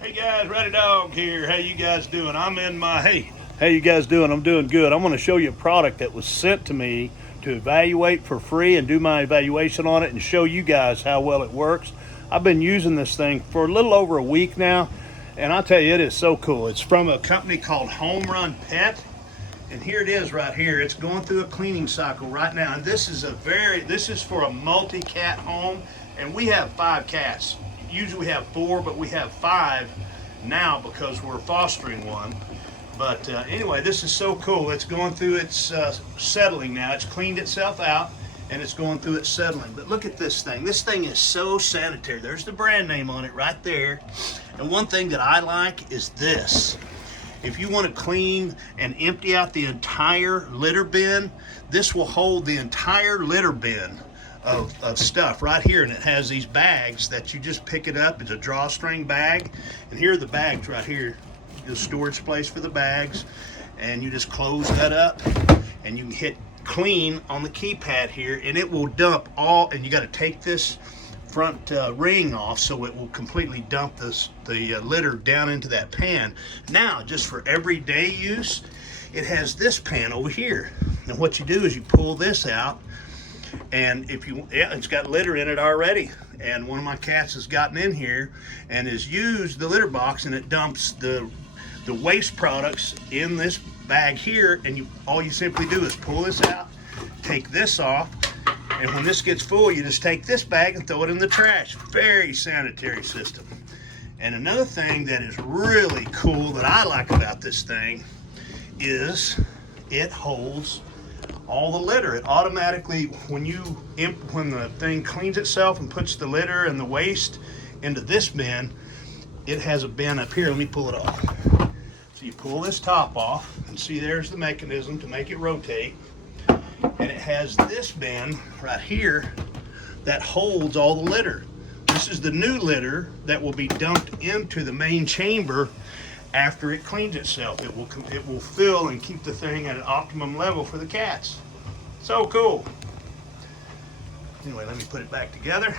Hey guys, Ready Dog here. How you guys doing? How you guys doing? I'm doing good. I'm going to show you a product that was sent to me to evaluate for free and do my evaluation on it and show you guys how well it works. I've been using this thing for a little over a week now, and I'll tell you, it is so cool. It's from a company called HomeRunPet, and here it is right here. It's going through a cleaning cycle right now, and this is for a multi-cat home, and we have 5 cats. Usually we have 4, but we have 5 now because we're fostering one. But anyway, this is so cool. It's going through its settling now. It's cleaned itself out and it's going through its settling. But look at this thing. This thing is so sanitary. There's the brand name on it right there. And one thing that I like is this. If you want to clean and empty out the entire litter bin, this will hold the entire litter bin of stuff right here, and it has these bags that you just pick it up. It's a drawstring bag, and here are the bags right here, the storage place for the bags, and you just close that up and you can hit clean on the keypad here and it will dump all, and you got to take this front ring off so it will completely dump the litter down into that pan. Now, just for everyday use, it has this pan over here, and what you do is you pull this out, and it's got litter in it already, and one of my cats has gotten in here and has used the litter box, and it dumps the waste products in this bag here, and all you simply do is pull this out, take this off, and when this gets full, you just take this bag and throw it in the trash. Very sanitary system. And another thing that is really cool that I like about this thing is it holds all the litter. It automatically, when the thing cleans itself and puts the litter and the waste into this bin, it has a bin up here. Let me pull it off. So you pull this top off, and see there's the mechanism to make it rotate. And it has this bin right here that holds all the litter. This is the new litter that will be dumped into the main chamber after it cleans itself. It will fill and keep the thing at an optimum level for the cats. So cool. Anyway, let me put it back together.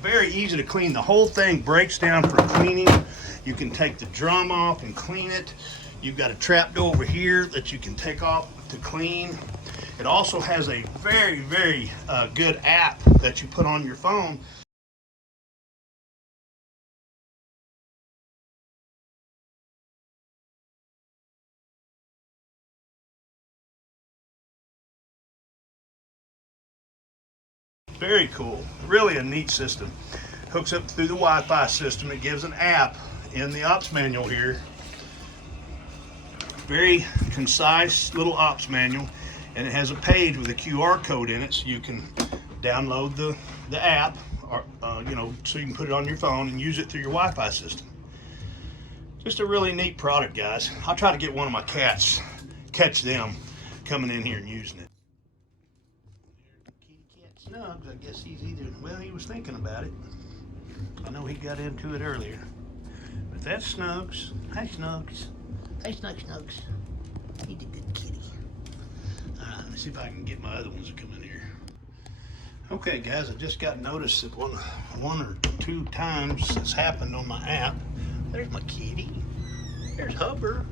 Very easy to clean. The whole thing breaks down for cleaning. You can take the drum off and clean it. You've got a trap door over here that you can take off to clean. It also has a very, very good app that you put on your phone. Very cool. Really a neat system. Hooks up through the Wi-Fi system. It gives an app in the ops manual here. Very concise little ops manual, and it has a page with a QR code in it, so you can download the app, or so you can put it on your phone and use it through your Wi-Fi system. Just a really neat product, guys. I'll try to get one of my cats, catch them coming in here and using it. Snugs, I guess he was thinking about it. I know he got into it earlier. But that's Snugs. Hi, Snugs. Hey, Snugs. He's a good kitty. Alright, let me see if I can get my other ones to come in here. Okay, guys, I just got notice that one or two times it's happened on my app. There's my kitty. There's Hubber.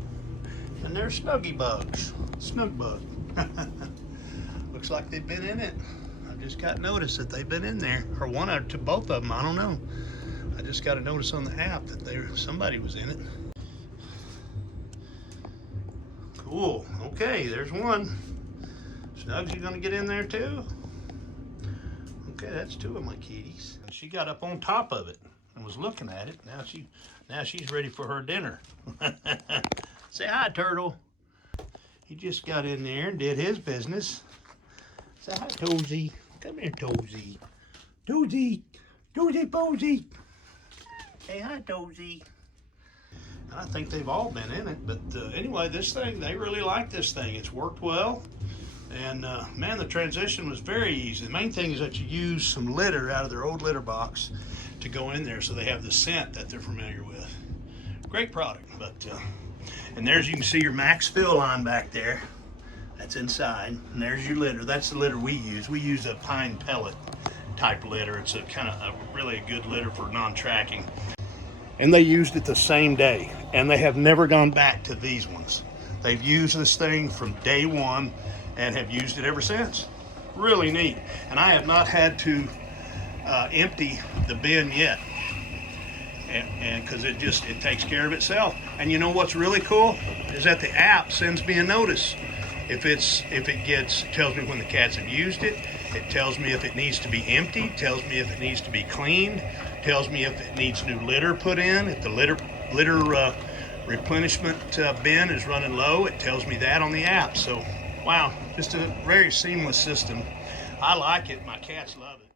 And there's Snuggy Bugs. Snug Bug. Looks like they've been in it. Just got notice that they've been in there, or one or two, both of them, I don't know. I just got a notice on the app that somebody was in it. Cool. Okay, there's one. Snugs, you gonna get in there too? Okay, that's 2 of my kitties. And she got up on top of it and was looking at it. Now she's ready for her dinner. Say hi, Turtle. He just got in there and did his business. Say hi, Toesy. Come here, Toesy. Toesy. Toesy Posey. Hey, hi, Toesy. I think they've all been in it, but anyway, this thing, they really like this thing. It's worked well, and man, the transition was very easy. The main thing is that you use some litter out of their old litter box to go in there so they have the scent that they're familiar with. Great product, but and there's, you can see your max fill line back there. That's inside, and there's your litter. That's the litter we use. We use a pine pellet type litter. It's a kind of really a good litter for non-tracking. and they used it the same day, and they have never gone back to these ones. They've used this thing from day one and have used it ever since. Really neat. And I have not had to empty the bin yet, and because it takes care of itself. And you know what's really cool is that the app sends me a notice if it tells me when the cats have used it. It tells me if it needs to be emptied, tells me if it needs to be cleaned, tells me if it needs new litter put in, if the litter replenishment bin is running low. It tells me that on the app. So wow, just a very seamless system. I like it. My cats love it.